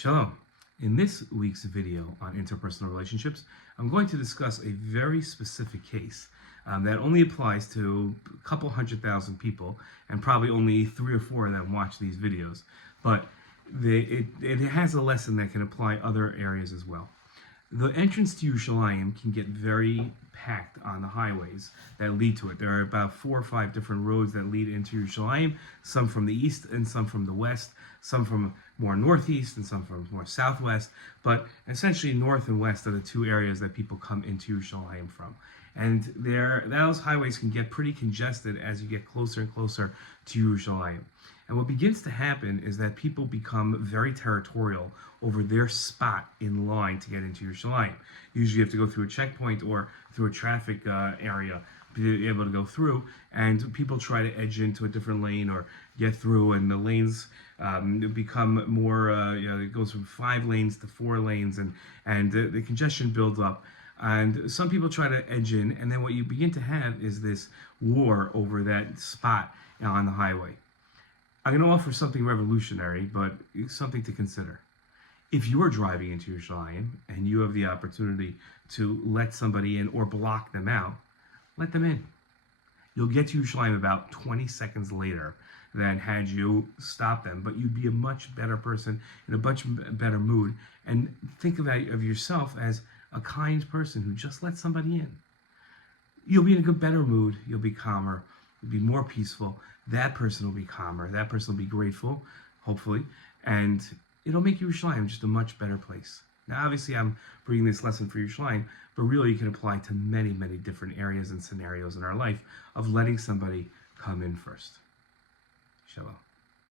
Shalom. In this week's video on interpersonal relationships, I'm going to discuss a very specific case that only applies to a couple 100,000 people, and probably only 3 or 4 of them watch these videos. But it has a lesson that can apply other areas as well. The entrance to Yerushalayim can get very packed on the highways that lead to it. There are about 4 or 5 different roads that lead into Yerushalayim, some from the east and some from the west, some from more northeast and some from more southwest, but essentially north and west are the 2 areas that people come into Yerushalayim from. And those highways can get pretty congested as you get closer and closer to Yerushalayim. And what begins to happen is that people become very territorial over their spot in line to get into Yerushalayim. Usually you have to go through a checkpoint or through a traffic area to be able to go through, and people try to edge into a different lane or get through, and the lanes become more, it goes from 5 lanes to 4 lanes, and the congestion builds up. And some people try to edge in, and then what you begin to have is this war over that spot on the highway. I'm going to offer something revolutionary, but something to consider. If you are driving into Yerushalayim and you have the opportunity to let somebody in or block them out, let them in. You'll get to Yerushalayim about 20 seconds later than had you stopped them, but you'd be a much better person, in a much better mood, and think of yourself as a kind person who just let somebody in. You'll be in a better mood, you'll be calmer, you'll be more peaceful. That person will be calmer, that person will be grateful, hopefully, and it'll make Yerushalayim just a much better place. Now, obviously, I'm bringing this lesson for Yerushalayim, but really it can apply to many, many different areas and scenarios in our life of letting somebody come in first. Shalom.